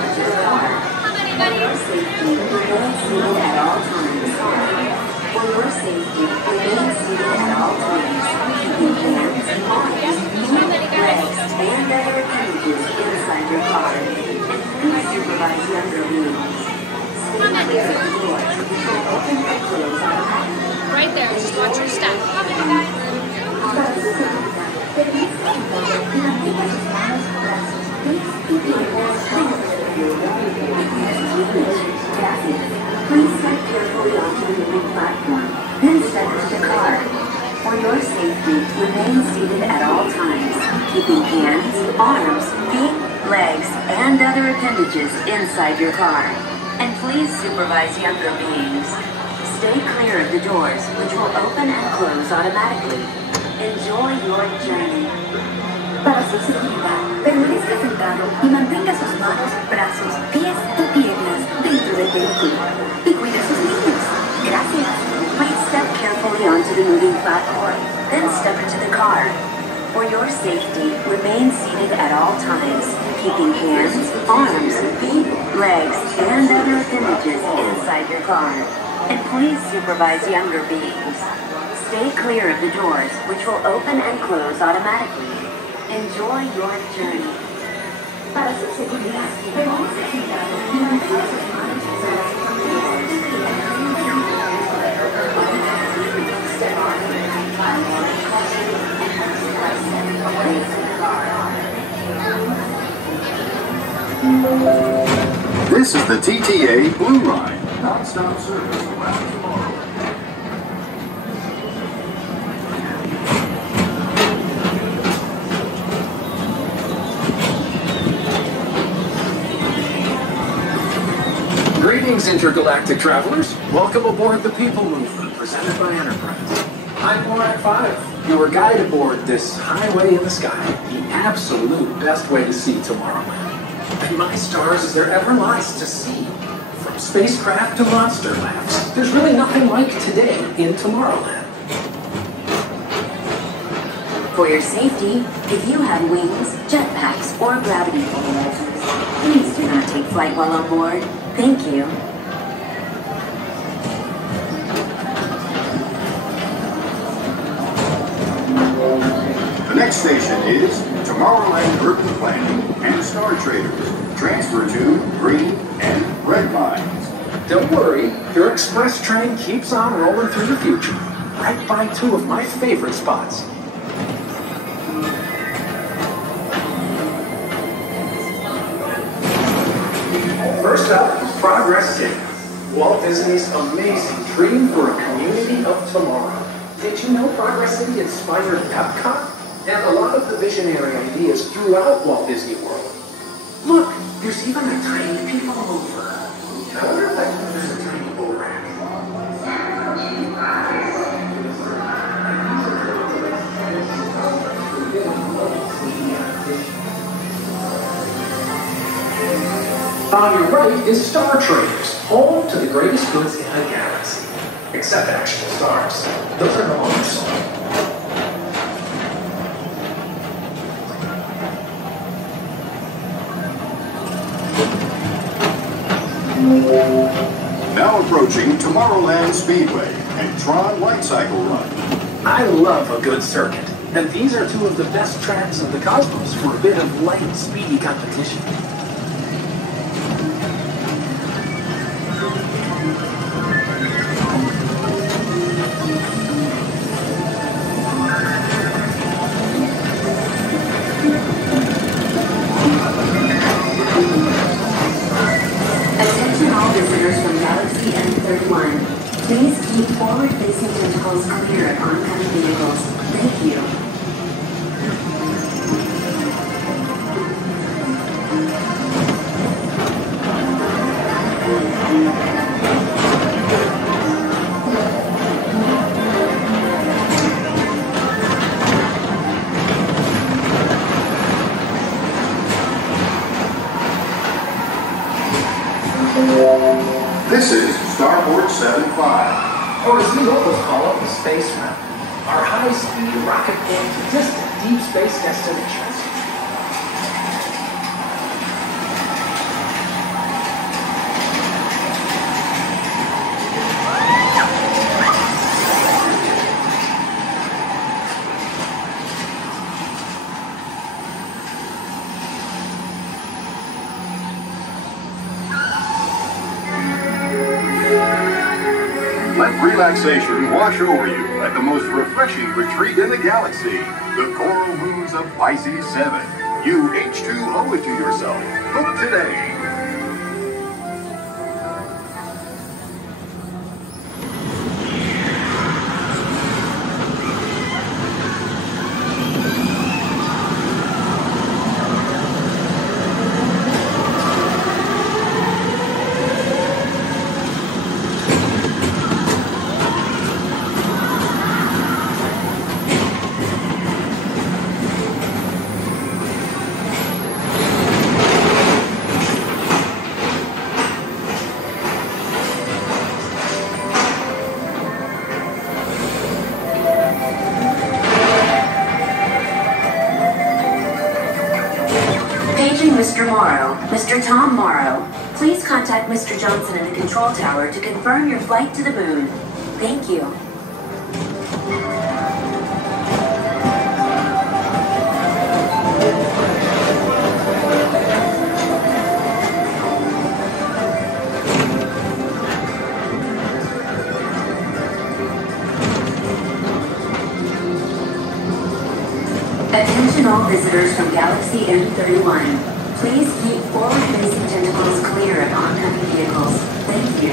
to the car. For your safety, remain seated at all times. For your safety, remain seated at all times. Keeping hands, arms, feet, legs, and other appendages inside your car. And please supervise younger beings. Stay clear of the doors, which will open and close automatically. Right there, just watch your step. Please step carefully onto the moving platform, then step into the car. For your safety, remain seated at all times, keeping hands, arms, feet, legs, and other appendages inside your car. And please supervise younger beings. Stay clear of the doors, which will open and close automatically. Enjoy your journey. Para su seguridad, permanezca sentado y mantenga sus manos, brazos, pies o piernas dentro del vehículo. Y cuide a sus niños. Gracias. Please step carefully onto the moving platform, then step into the car. For your safety, remain seated at all times, keeping hands, arms, feet, legs, and other appendages inside your car. And please supervise younger beings. Stay clear of the doors, which will open and close automatically. Enjoy your journey. Para su seguridad, permanezca sentado y mantenga sus manos, brazos, This is the TTA Blue Line, non-stop service around Tomorrowland. Greetings, intergalactic travelers. Welcome aboard the People Mover, presented by Enterprise. I'm Morak 5, your guide aboard this highway in the sky, the absolute best way to see Tomorrowland. And my stars, is there ever lots to see? From spacecraft to monster labs, there's really nothing like today in Tomorrowland. For your safety, if you have wings, jetpacks, or gravity stabilizers, please do not take flight while on board. Thank you. The next station is Tomorrowland Urban Planning and Star Traders. Transfer to green and red lines. Don't worry, your express train keeps on rolling through the future, right by two of my favorite spots. First up, Progress City, Walt Disney's amazing dream for a community of tomorrow. Did you know Progress City inspired Epcot? And a lot of the visionary ideas throughout Walt Disney World. Look, there's even a tiny people mover. I wonder if there's a tiny bull rack. On your right is Star Traders, home to the greatest goods in the galaxy. Except actual stars. Those are no longer sold. Now approaching Tomorrowland Speedway and Tron Light Cycle Run. I love a good circuit, and these are two of the best tracks in the cosmos for a bit of light and speedy competition. Attention all visitors from Galaxy M31. Please keep forward-facing tentacles clear of oncoming vehicles. Thank you. This is Starboard 75. Or as we locals call it, the Space Mountain. Our high-speed rocket going to distant deep space destinations. Relaxation wash over you at the most refreshing retreat in the galaxy, the coral moons of Pisces 7. You H2O it to yourself. Book today. Mr. Morrow, Mr. Tom Morrow, please contact Mr. Johnson in the control tower to confirm your flight to the moon. Thank you. Attention all visitors from Galaxy M31. Please keep forward-facing tentacles clear of oncoming vehicles. Thank you.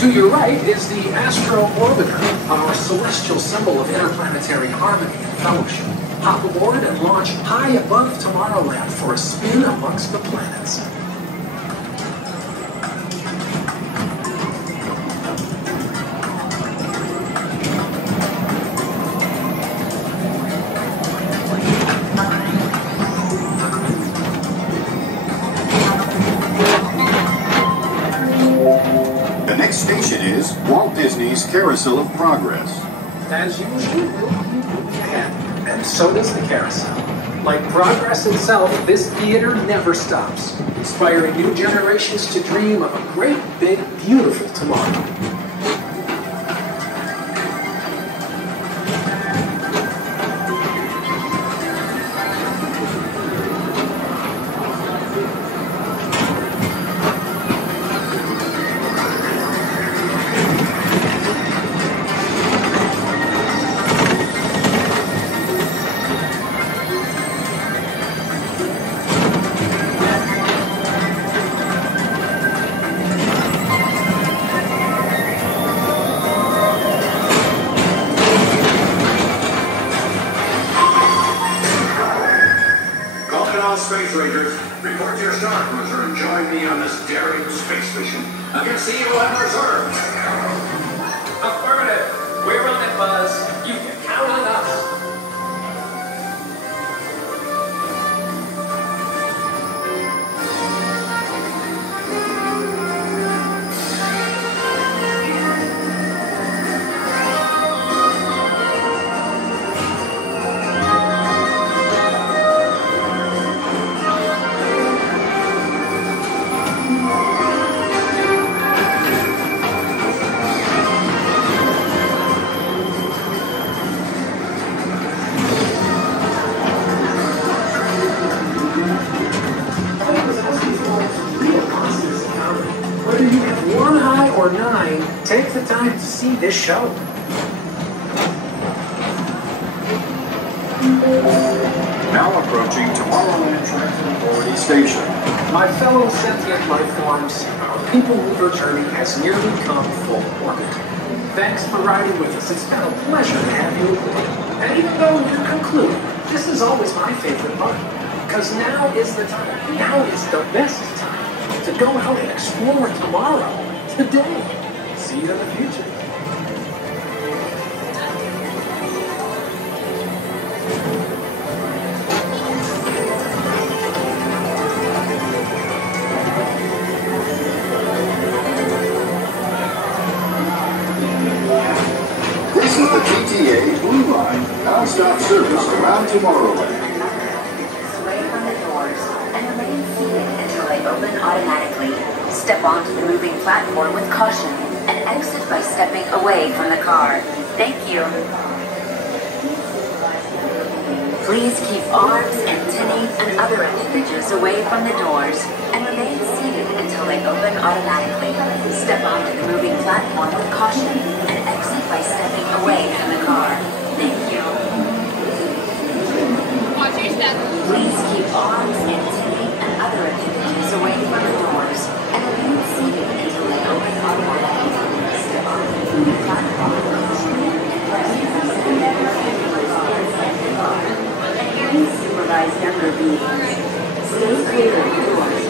To your right is the Astro Orbiter, our celestial symbol of interplanetary harmony and fellowship. Hop aboard and launch high above Tomorrowland for a spin amongst the planets. The next station is Walt Disney's Carousel of Progress. As usual, we'll keep moving ahead. And so does the carousel. Like progress itself, this theater never stops, inspiring new generations to dream of a great, big, beautiful tomorrow. Space Rangers, report to your star cruiser and join me on this daring space mission against the evil Emperor's Earth. Affirmative. We're on it, Buzz. You can count on us. Whether you have one eye or nine, take the time to see this show. Now approaching Tomorrowland Transit Authority Station. My fellow sentient life forms, our people mover journey has nearly come full orbit. Thanks for riding with us. It's been a pleasure to have you aboard. And even though we're concluding, this is always my favorite part. Because now is the time. Now is the best time to go out and explore tomorrow, today. See you in the future. This is the GTA Blue Line, non-stop service around Tomorrowland. Sway from the doors and remain seated until they open automatically. Step onto the moving platform with caution and exit by stepping away from the car. Thank you. Please keep arms, antennae, and other appendages away from the doors and remain seated until they open automatically. Step onto the moving platform with caution and exit by stepping away from the car. Thank you. Please keep arms, antennae, and other appendages away from the doors and remain seated until they open automatically. Step onto the moving platform with caution and exit by stepping away from the car. Please supervise younger beings. Stay clear of the doors.